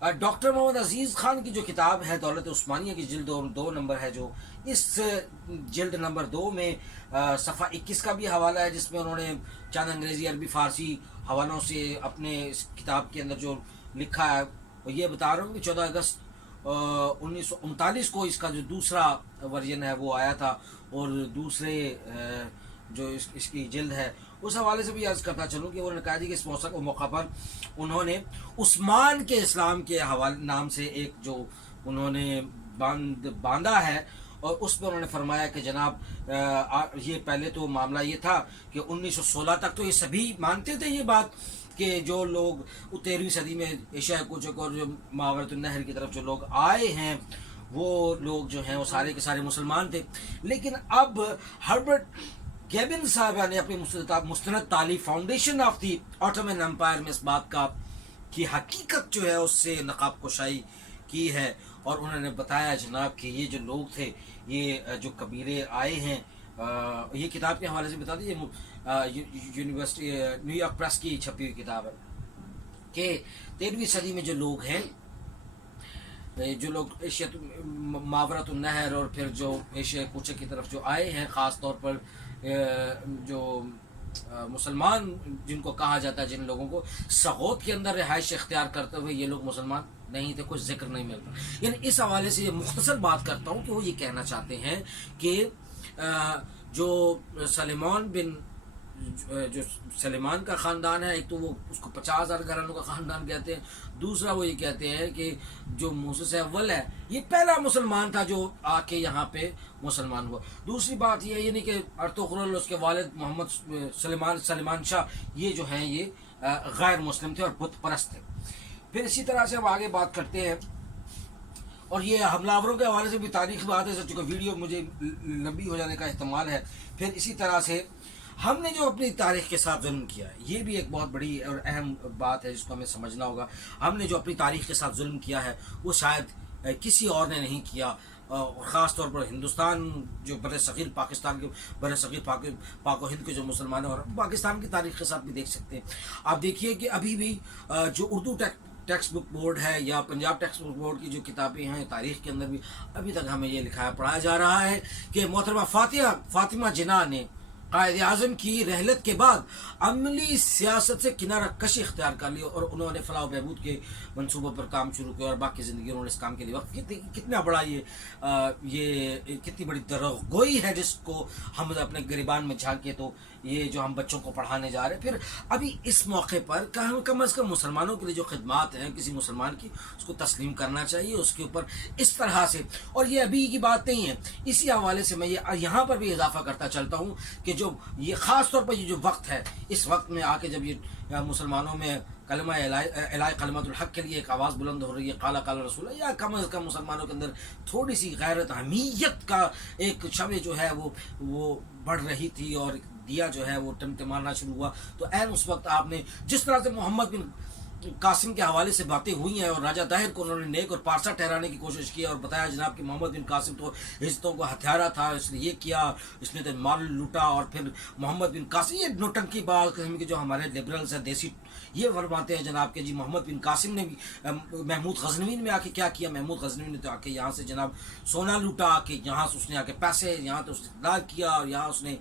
Doctor محمد عزیز خان کی جو کتاب ہے دولت عثمانیہ کی جلد 2 نمبر ہے، جو اس جلد نمبر 2 میں صفحہ 21 کا بھی حوالہ ہے، جس میں انہوں نے چند انگریزی عربی فارسی حوالوں سے اپنے اس کتاب کے اندر جو لکھا ہے وہ یہ بتا رہا ہوں کہ 14 اگست 1939 کو اس کا جو دوسرا ورژن ہے وہ آیا تھا، اور دوسرے جو اس کی جلد ہے اس حوالے سے بھی عرض کرتا چلوں کہ انہوں نے کہا کہ اس موقع پر انہوں نے عثمان کے اسلام کے حوالے نام سے ایک جو انہوں نے باندھا ہے، اور اس میں انہوں نے فرمایا کہ جناب یہ پہلے تو معاملہ یہ تھا کہ 1916 تک تو یہ سبھی مانتے تھے یہ بات کہ جو لوگ 13ویں صدی میں ایشیا کوچک اور جو ماورت النہر کی طرف جو لوگ آئے ہیں وہ لوگ جو ہیں وہ سارے کے سارے مسلمان تھے، لیکن اب ہربرٹ گیبن صاحبہ نے اپنی مستند تعلیف foundation of the Ottoman Empire میں اس بات کی حقیقت جو ہے اس سے نقاب کشائی کی ہے، اور انہوں نے بتایا جناب کہ یہ جو لوگ تھے، یہ جو قبیلے آئے ہیں، یہ کتاب کے حوالے سے بتا دیجیے، یونیورسٹی نیو یارک پریس کی چھپی ہوئی کتاب ہے کہ 13ویں صدی میں جو لوگ ہیں، جو لوگ ایشیا ماورت النہر اور پھر جو ایشیا کوچک کی طرف جو آئے ہیں، خاص طور پر جو مسلمان جن کو کہا جاتا ہے، جن لوگوں کو سغوت کے اندر رہائش اختیار کرتے ہوئے یہ لوگ مسلمان نہیں تھے، کوئی ذکر نہیں ملتا. یعنی اس حوالے سے یہ مختصر بات کرتا ہوں کہ وہ یہ کہنا چاہتے ہیں کہ جو سلیمان کا خاندان ہے، ایک تو وہ اس کو 50,000 گھرانوں کا خاندان کہتے ہیں، دوسرا وہ یہ کہتے ہیں کہ جو موسیس اول ہے یہ پہلا مسلمان تھا جو آ کے یہاں پہ مسلمان ہوا. دوسری بات یہ یعنی کہ ارطغرل اس کے والد محمد سلیمان شاہ یہ جو ہیں یہ غیر مسلم تھے اور بت پرست تھے. پھر اسی طرح سے ہم آگے بات کرتے ہیں، اور یہ حملہ آوروں کے حوالے سے بھی تاریخی بات ہے، چونکہ ویڈیو مجھے لمبی ہو جانے کا احتمال ہے. پھر اسی طرح سے ہم نے جو اپنی تاریخ کے ساتھ ظلم کیا ہے، یہ بھی ایک بہت بڑی اور اہم بات ہے جس کو ہمیں سمجھنا ہوگا. ہم نے جو اپنی تاریخ کے ساتھ ظلم کیا ہے وہ شاید کسی اور نے نہیں کیا، اور خاص طور پر ہندوستان جو بر صغیر پاکستان کے بر صغیر پاک و ہند کے جو مسلمان ہیں، اور پاکستان کی تاریخ کے ساتھ بھی دیکھ سکتے ہیں. آپ دیکھیے کہ ابھی بھی جو اردو ٹیکسٹ بک بورڈ ہے یا پنجاب ٹیکسٹ بک بورڈ کی جو کتابیں ہیں تاریخ کے اندر بھی ابھی تک ہمیں یہ لکھایا پڑھایا جا رہا ہے کہ محترمہ فاطمہ جناح نے قائد اعظم کی رحلت کے بعد عملی سیاست سے کنارہ کشی اختیار کر لی، اور انہوں نے فلاح و بہبود کے منصوبوں پر کام شروع کیا، اور باقی زندگی انہوں نے اس کام کے لیے وقت کتنا بڑا یہ کتنی بڑی دروغگوئی ہے جس کو ہم اپنے گریبان میں جھانکے تو یہ جو ہم بچوں کو پڑھانے جا رہے ہیں. پھر ابھی اس موقع پر کم از کم مسلمانوں کے لیے جو خدمات ہیں کسی مسلمان کی، اس کو تسلیم کرنا چاہیے اس کے اوپر اس طرح سے. اور یہ ابھی کی بات نہیں ہے، اسی حوالے سے میں یہاں پر بھی اضافہ کرتا چلتا ہوں کہ جو یہ خاص طور پر یہ جو وقت ہے، اس وقت میں آ کے جب یہ مسلمانوں میں کلمہ الہی کلمۃ الحق کے لیے ایک آواز بلند ہو رہی ہے، قال قال رسول اللہ، یا کم از کم مسلمانوں کے اندر تھوڑی سی غیرت حمیت کا ایک شمع جو ہے وہ بڑھ رہی تھی، اور دیا جو ہے وہ ٹمٹمانا شروع ہوا. تو عین اس وقت آپ نے جس طرح سے محمد بن قاسم کے حوالے سے باتیں ہوئی ہیں، اور راجہ طاہر کو انہوں نے نیک اور پارسا ٹھہرانے کی کوشش کی، اور بتایا جناب کہ محمد بن قاسم تو عزتوں کو ہتھیارا تھا، اس نے یہ کیا، اس نے تو مال لوٹا. اور پھر محمد بن قاسم، یہ نوٹنکی بات قسم کے جو ہمارے لبرلز ہیں دیسی، یہ فرماتے ہیں جناب کہ جی محمد بن قاسم نے بھی محمود غزنوی میں آ کے کیا کیا. محمود غزنوی نے تو آ کے یہاں سے جناب سونا لوٹا، کہ یہاں سے اس نے آ کے پیسے یہاں تو اس نے اقتدار کیا، اور یہاں اس نے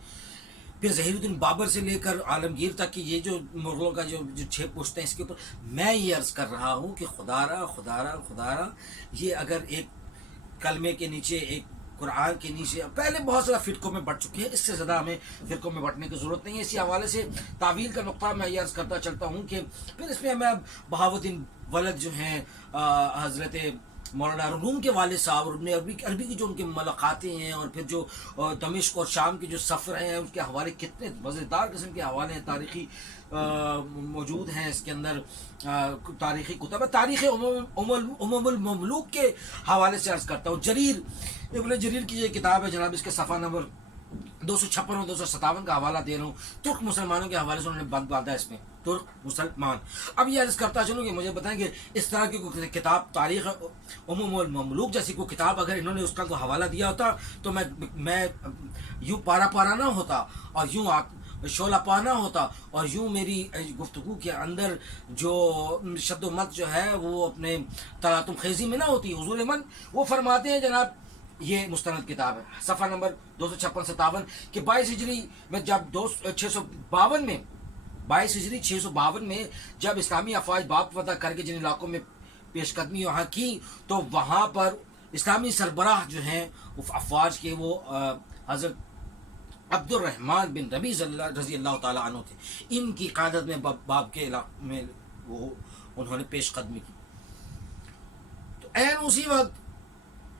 پھر ظہیر الدین بابر سے لے کر عالمگیر تک کی یہ جو مغلوں کا جو 6 پشتے ہیں، اس کے اوپر میں یہ عرض کر رہا ہوں کہ خدا را یہ اگر ایک کلمے کے نیچے، ایک قرآن کے نیچے پہلے بہت زیادہ فرقوں میں بٹ چکے ہیں، اس سے زیادہ ہمیں فرقوں میں بٹنے کی ضرورت نہیں ہے. اسی حوالے سے تعویل کا نقطہ میں یہ عرض کرتا چلتا ہوں کہ پھر اس میں ہمیں بہاؤالدین ولد جو ہیں حضرت مولانا روم کے والد صاحب، اور عربی کی جو ان کی ملاقاتیں ہیں، اور پھر جو دمشق اور شام کے جو سفر ہیں اس کے حوالے کتنے مزیدار قسم کے حوالے ہیں تاریخی موجود ہیں اس کے اندر. تاریخی کتب تاریخ المملوک کے حوالے سے عرض کرتا ہوں. ابن جریر کی یہ کتاب ہے جناب، اس کے صفحہ نمبر 256 اور 257 کا حوالہ دے رہا ہوں. ترک مسلمانوں کے حوالے سے انہوں نے باندھا اس میں، ترک مسلمان. اب یہ عرض کرتا چلوں کہ مجھے بتائیں کہ اس طرح کی کوئی کتاب تاریخ المملوک جیسی کوئی کتاب اگر انہوں نے اس کا کوئی حوالہ دیا ہوتا تو میں یوں پارا نہ ہوتا، اور یوں شعلہ پانا ہوتا اور یوں میری گفتگو کے اندر جو شد و مت جو ہے وہ اپنے تلاطم خیزی میں نہ ہوتی. حضور من وہ فرماتے ہیں جناب، یہ مستند کتاب ہے، صفحہ نمبر 256-57 کہ 22 ہجری میں جب 652 میں 22 ہجری 652 میں جب اسلامی افواج باب فتح کر کے جن علاقوں میں پیش قدمی وہاں کی تو وہاں پر اسلامی سربراہ جو ہیں افواج کے وہ حضرت عبد الرحمن بن ربیع رضی اللہ تعالیٰ عنہ تھے. ان کی قیادت میں باب کے علاقے میں وہ انہوں نے پیش قدمی کی. تو عین اسی وقت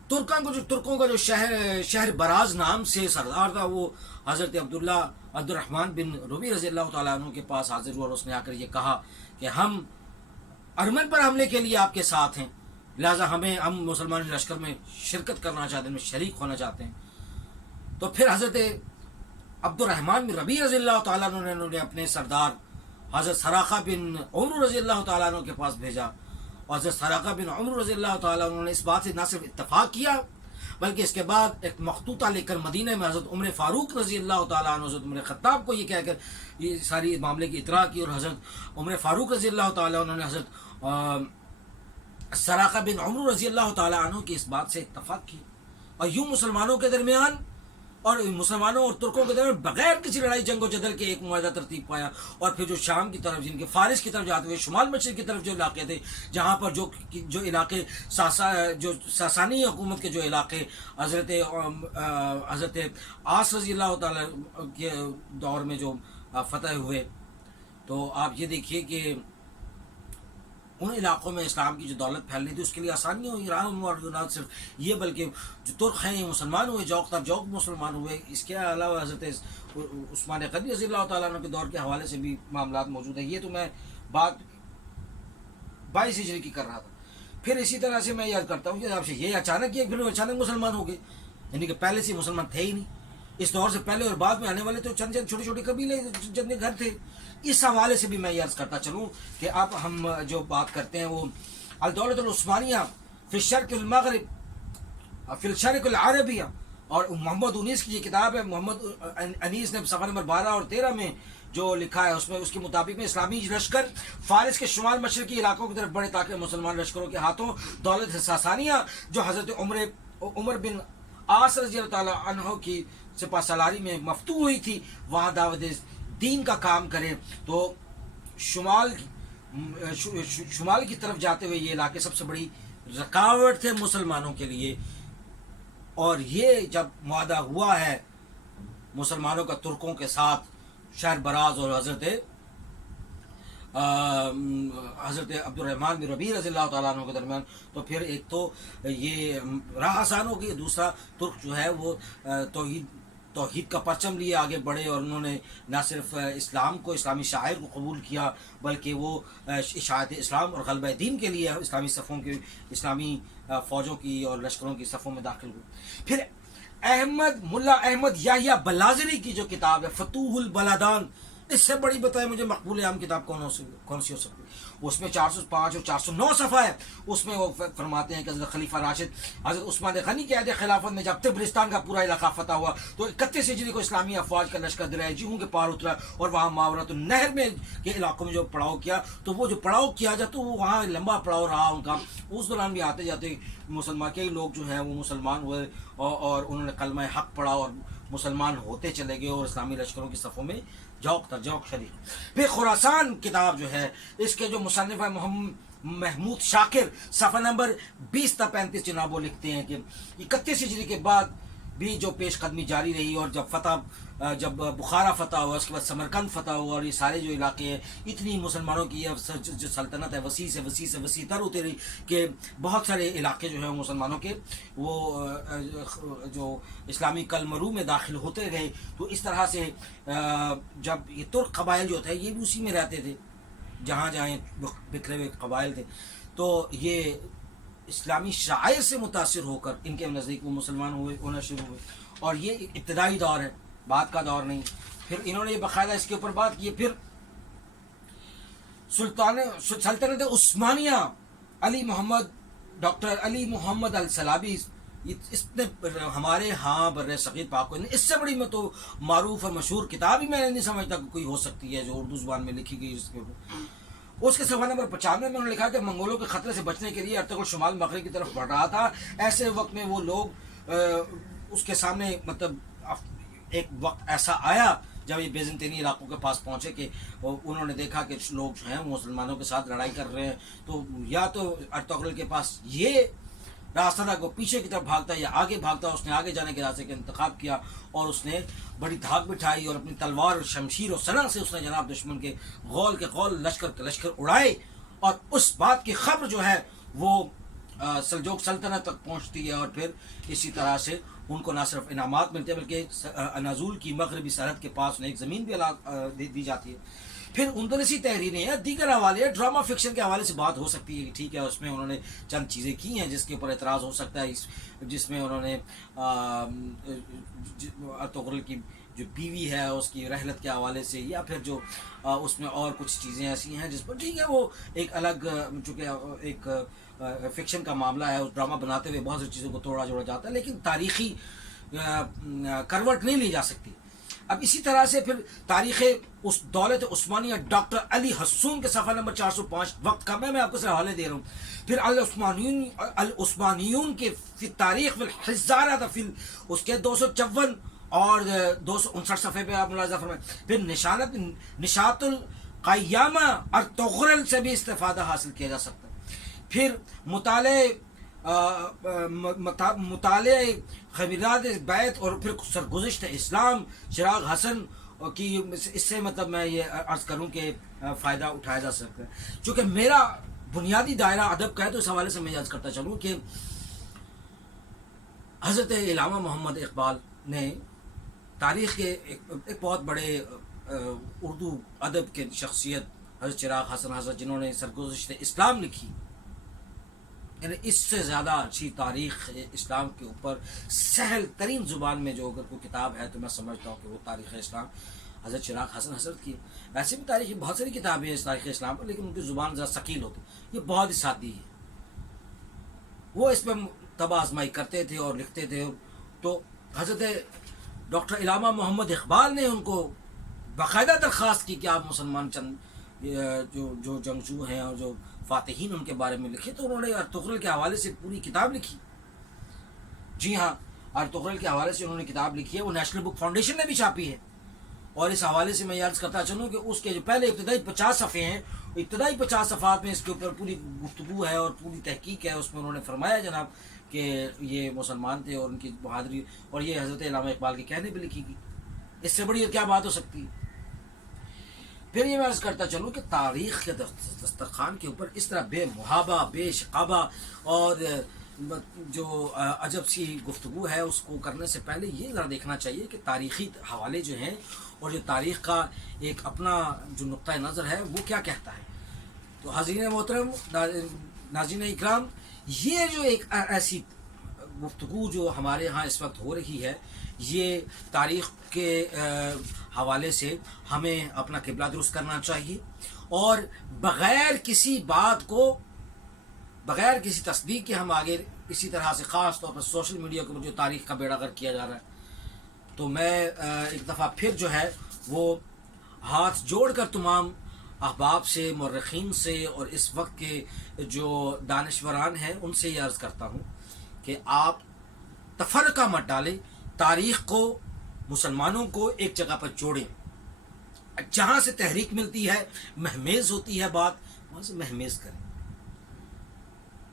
ترکوں کا جو شہر براز نام سے سردار تھا وہ حضرت عبد الرحمن بن ربیع رضی اللہ تعالیٰ عنہ کے پاس حاضر ہوا اور اس نے آ کر یہ کہا کہ ہم ارمن پر حملے کے لیے آپ کے ساتھ ہیں، لہٰذا ہم مسلمان لشکر میں شرکت کرنا چاہتے ہیں، میں شریک ہونا چاہتے ہیں. تو پھر حضرت عبد الرحمن بن ربیع رضی اللہ تعالیٰ عنہ نے اپنے سردار حضرت سراقہ بن عمرو رضی اللہ تعالیٰ عنہ کے پاس بھیجا، اور حضرت سراقہ بن عمرو رضی اللہ تعالیٰ عنہ نے اس بات سے نہ صرف اتفاق کیا بلکہ اس کے بعد ایک مخطوطہ لے کر مدینہ میں حضرت عمر فاروق رضی اللہ تعالیٰ عنہ، حضرت عمر خطاب کو یہ کہہ کر یہ ساری معاملے کی اطلاع کی، اور حضرت عمر فاروق رضی اللہ تعالیٰ عنہ نے حضرت سراقہ بن عمرو رضی اللہ تعالیٰ عنہ کی اس بات سے اتفاق کی. اور یوں مسلمانوں کے درمیان اور مسلمانوں اور ترکوں کے درمیان بغیر کسی لڑائی جنگ و جدل کے ایک معاہدہ ترتیب پایا. اور پھر جو شام کی طرف جن کے فارس کی طرف جاتے ہوئے شمال مشرق کی طرف جو علاقے تھے جہاں پر جو علاقے جو ساسانی حکومت کے جو علاقے حضرت آس رضی اللہ تعالیٰ کے دور میں جو فتح ہوئے، تو آپ یہ دیکھیے کہ ان علاقوں میں اسلام کی جو دولت پھیل رہی تھی اس کے لیے آسانیاں ہوئی رہا. اور نہ صرف یہ بلکہ جو ترک ہیں یہ مسلمان ہوئے، جوق تر جوق مسلمان ہوئے. اس کے علاوہ حضرت عثمان غنی رضی اللہ تعالیٰ عنہ کے دور کے حوالے سے بھی معاملات موجود ہیں. یہ تو میں بات 22 ہجری کی کر رہا تھا. پھر اسی طرح سے میں یاد کرتا ہوں کہ آپ سے یہ اچانک مسلمان ہو گئے، یعنی کہ پہلے سے مسلمان تھے ہی نہیں. اس دور سے پہلے اور بعد میں آنے والے تو چند چھوٹے چھوٹے قبیلے جتنے گھر تھے. اس حوالے سے بھی میں یہ عرض کرتا چلوں کہ اب ہم جو بات کرتے ہیں وہ الدولت العثمانیہ فی الشرق المغرب فی الشرق العربیہ، اور محمد انیس کی یہ کتاب ہے. محمد انیس نے صفحہ نمبر 12 اور 13 میں جو لکھا ہے اس میں اس کے مطابق میں اسلامی لشکر فارس کے شمال مشرقی علاقوں کی طرف بڑھے تاکہ مسلمان لشکروں کے ہاتھوں دولت ساسانیہ جو حضرت عمر بن عاص رضی اللہ تعالیٰ عنہ کی سپہ سالاری میں مفتوح ہوئی تھی وہاں دعوت دین کا کام کرے. تو شمال کی طرف جاتے ہوئے یہ علاقے سب سے بڑی رکاوٹ تھے مسلمانوں کے لیے. اور یہ جب معاہدہ ہوا ہے مسلمانوں کا ترکوں کے ساتھ شہر براز اور حضرت عبد الرحمن بن ربیع رضی اللہ تعالیٰ عنہ کے درمیان، تو پھر ایک تو یہ راہ آسان ہو گئی، دوسرا ترک جو ہے وہ توحید کا پرچم لیے آگے بڑھے اور انہوں نے نہ صرف اسلام کو، اسلامی شاعر کو قبول کیا بلکہ وہ اشاعت اسلام اور غلبہ دین کے لیے اسلامی صفوں کے اسلامی فوجوں کی اور لشکروں کی صفوں میں داخل ہوئے. پھر ملا احمد یحییٰ بلازری کی جو کتاب ہے فتوح البلدان، اس سے بڑی بتائے مجھے مقبول عام کتاب کون سی ہو سکتی. اس میں 405 اور 409 صفحہ ہے. اس میں وہ فرماتے ہیں کہ حضرت خلیفہ راشد حضرت عثمان غنی کے عہد خلافت میں جب تبرستان کا پورا علاقہ فتح ہوا تو 31 ہجری کو اسلامی افواج کا لشکر دریائے جیہوں کے پار اترا اور وہاں ماورۃ النہر میں کے علاقوں میں جو پڑاؤ کیا. تو وہ جو پڑاؤ کیا جاتا وہ وہاں لمبا پڑاؤ رہا ان کا. اس دوران بھی آتے جاتے مسلمان کئی لوگ جو ہیں وہ مسلمان ہوئے اور انہوں نے کلمہ حق پڑھا اور مسلمان ہوتے چلے گئے اور اسلامی لشکروں کی صفوں میں جوق تر جوق شریک. پھر خراسان کتاب جو ہے اس کے جو مصنف ہے محمود شاکر صفحہ نمبر 20 تا 35 جناب وہ لکھتے ہیں کہ 31 ہجری کے بعد بھی جو پیش قدمی جاری رہی اور جب بخارا فتح ہوا اس کے بعد سمرقند فتح ہوا اور یہ سارے جو علاقے ہیں اتنی مسلمانوں کی جو سلطنت ہے وسیع سے وسیع تر ہوتی رہی کہ بہت سارے علاقے جو ہیں مسلمانوں کے وہ جو اسلامی کلمرو میں داخل ہوتے گئے. تو اس طرح سے جب یہ ترک قبائل جو تھے یہ بھی اسی میں رہتے تھے جہاں بکھرے ہوئے قبائل تھے. تو یہ اسلامی شاعر سے متاثر ہو کر ان کے نزدیک وہ مسلمان ہونا شروع ہوئے. اور یہ ابتدائی دور ہے، بات کا دور نہیں. پھر انہوں نے یہ باقاعدہ اس کے اوپر بات کی. پھر سلطنت عثمانیہ ڈاکٹر علی محمد السلابی اس نے ہمارے ہاں بر صغیر پاک کو اس سے بڑی میں تو معروف اور مشہور کتاب ہی میں نہیں سمجھتا کہ کوئی ہو سکتی ہے جو اردو زبان میں لکھی گئی اس کے اوپر۔ اس کے صفحہ نمبر 95 میں انہوں نے لکھا کہ منگولوں کے خطرے سے بچنے کے لیے ارطغرل شمال مغرب کی طرف بڑھ رہا تھا۔ ایسے وقت میں وہ لوگ اس کے سامنے مطلب ایک وقت ایسا آیا جب یہ بیزنطینی علاقوں کے پاس پہنچے کہ انہوں نے دیکھا کہ لوگ جو ہیں مسلمانوں کے ساتھ لڑائی کر رہے ہیں، تو یا تو ارطغرل کے پاس یہ راستہ تھا کہ پیچھے کی طرف بھاگتا یا آگے بھاگتا۔ اس نے آگے جانے کے راستے کا انتخاب کیا اور اس نے بڑی دھاک بٹھائی اور اپنی تلوار اور شمشیر اور سنگ سے اس نے جناب دشمن کے غول لشکر کے لشکر اڑائے، اور اس بات کی خبر جو ہے وہ سلجوق سلطنت تک پہنچتی ہے، اور پھر اسی طرح سے ان کو نہ صرف انعامات ملتے ہیں بلکہ اناضول کی مغربی سرحد کے پاس انہیں ایک زمین بھی دی جاتی ہے۔ پھر اندلسی تحریریں ہیں، دیگر حوالے ڈرامہ فکشن کے حوالے سے بات ہو سکتی ہے، ٹھیک ہے، اس میں انہوں نے چند چیزیں کی ہیں جس کے اوپر اعتراض ہو سکتا ہے، جس میں انہوں نے ارطغرل کی جو بیوی ہے اس کی رحلت کے حوالے سے، یا پھر جو اس میں اور کچھ چیزیں ایسی ہیں جس پر ٹھیک ہے وہ ایک الگ چونکہ ایک فکشن کا معاملہ ہے، اس ڈرامہ بناتے ہوئے بہت سی چیزوں کو توڑا جوڑا جاتا ہے، لیکن تاریخی کروٹ نہیں لی جا سکتی۔ اب اسی طرح سے پھر تاریخ اس دولت عثمانیہ ڈاکٹر علی حسون کے صفحہ نمبر 405 وقت کا میں آپ کو سے حوالے دے رہا ہوں۔ پھر العثمانیون کے فی تاریخ والحزارہ اس کے 254 اور 259 صفحے پہ آپ ملاحظہ فرمائیں۔ پھر نشاط القیامہ ارطغرل سے بھی استفادہ حاصل کیا جا سکتا ہے۔ پھر مطالعہ خبرات بیت اور پھر سرگزشت اسلام چراغ حسن کی، اس سے مطلب میں یہ عرض کروں کہ فائدہ اٹھایا جا سکتا ہے۔ چونکہ میرا بنیادی دائرہ ادب کا ہے تو اس حوالے سے میں عرض کرتا چلوں کہ حضرت علامہ محمد اقبال نے تاریخ کے ایک بہت بڑے اردو ادب کے شخصیت حضرت چراغ حسن حضرت، جنہوں نے سرگزشت اسلام لکھی، یعنی اس سے زیادہ اچھی تاریخ اسلام کے اوپر سہل ترین زبان میں جو اگر کوئی کتاب ہے تو میں سمجھتا ہوں کہ وہ تاریخ اسلام حضرت چراغ حسن حضرت کی۔ ویسے بھی تاریخی بہت ساری کتابیں ہیں اس تاریخ اسلام پر، لیکن ان کی زبان ذرا ثقیل ہوتی، یہ بہت ہی سادی ہے۔ وہ اس پہ طبع آزمائی کرتے تھے اور لکھتے تھے، تو حضرت ڈاکٹر علامہ محمد اقبال نے ان کو باقاعدہ درخواست کی کہ آپ مسلمان چند جو جنگجو ہیں اور جو فاتحین ان کے بارے میں لکھے، تو انہوں نے ارطغرل کے حوالے سے پوری کتاب لکھی۔ جی ہاں، ارطغرل کے حوالے سے انہوں نے کتاب لکھی ہے، وہ نیشنل بک فاؤنڈیشن نے بھی چھاپی ہے، اور اس حوالے سے میں عرض کرتا چلوں کہ اس کے جو پہلے ابتدائی 50 صفحے ہیں، ابتدائی 50 صفحات میں اس کے اوپر پوری گفتگو ہے اور پوری تحقیق ہے۔ اس میں انہوں نے فرمایا جناب کہ یہ مسلمان تھے اور ان کی بہادری، اور یہ حضرت علامہ اقبال کے کہنے پہ لکھی گئی، اس سے بڑی کیا بات ہو سکتی ہے۔ پھر یہ میں عرض کرتا چلوں کہ تاریخ کے دسترخوان کے اوپر اس طرح بے محابہ، بے شقابہ اور جو عجب سی گفتگو ہے اس کو کرنے سے پہلے یہ ذرا دیکھنا چاہیے کہ تاریخی حوالے جو ہیں اور جو تاریخ کا ایک اپنا جو نقطۂ نظر ہے وہ کیا کہتا ہے۔ تو حاضرین محترم، ناظرین اکرام، یہ جو ایک ایسی گفتگو جو ہمارے ہاں اس وقت ہو رہی ہے، یہ تاریخ کے حوالے سے ہمیں اپنا قبلہ درست کرنا چاہیے، اور بغیر کسی بات کو، بغیر کسی تصدیق کے ہم آگے اسی طرح سے خاص طور پر سوشل میڈیا کے اوپر جو تاریخ کا بیڑا غرق کیا جا رہا ہے، تو میں ایک دفعہ پھر جو ہے وہ ہاتھ جوڑ کر تمام احباب سے، مورخین سے اور اس وقت کے جو دانشوران ہیں ان سے یہ عرض کرتا ہوں کہ آپ تفرقہ مت ڈالیں، تاریخ کو، مسلمانوں کو ایک جگہ پر جوڑیں، جہاں سے تحریک ملتی ہے، مہمیز ہوتی ہے بات، وہاں سے مہمیز کریں۔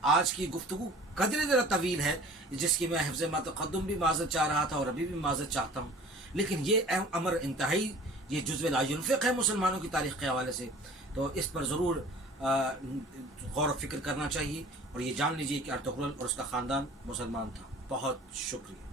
آج کی گفتگو قدر ذرا طویل ہے، جس کی میں حفظ ما تقدم بھی معذرت چاہ رہا تھا اور ابھی بھی معذرت چاہتا ہوں، لیکن یہ امر انتہائی، یہ جزو لا ينفق ہے مسلمانوں کی تاریخ کے حوالے سے، تو اس پر ضرور غور و فکر کرنا چاہیے، اور یہ جان لیجیے کہ ارطغرل اور اس کا خاندان مسلمان تھا۔ بہت شکریہ۔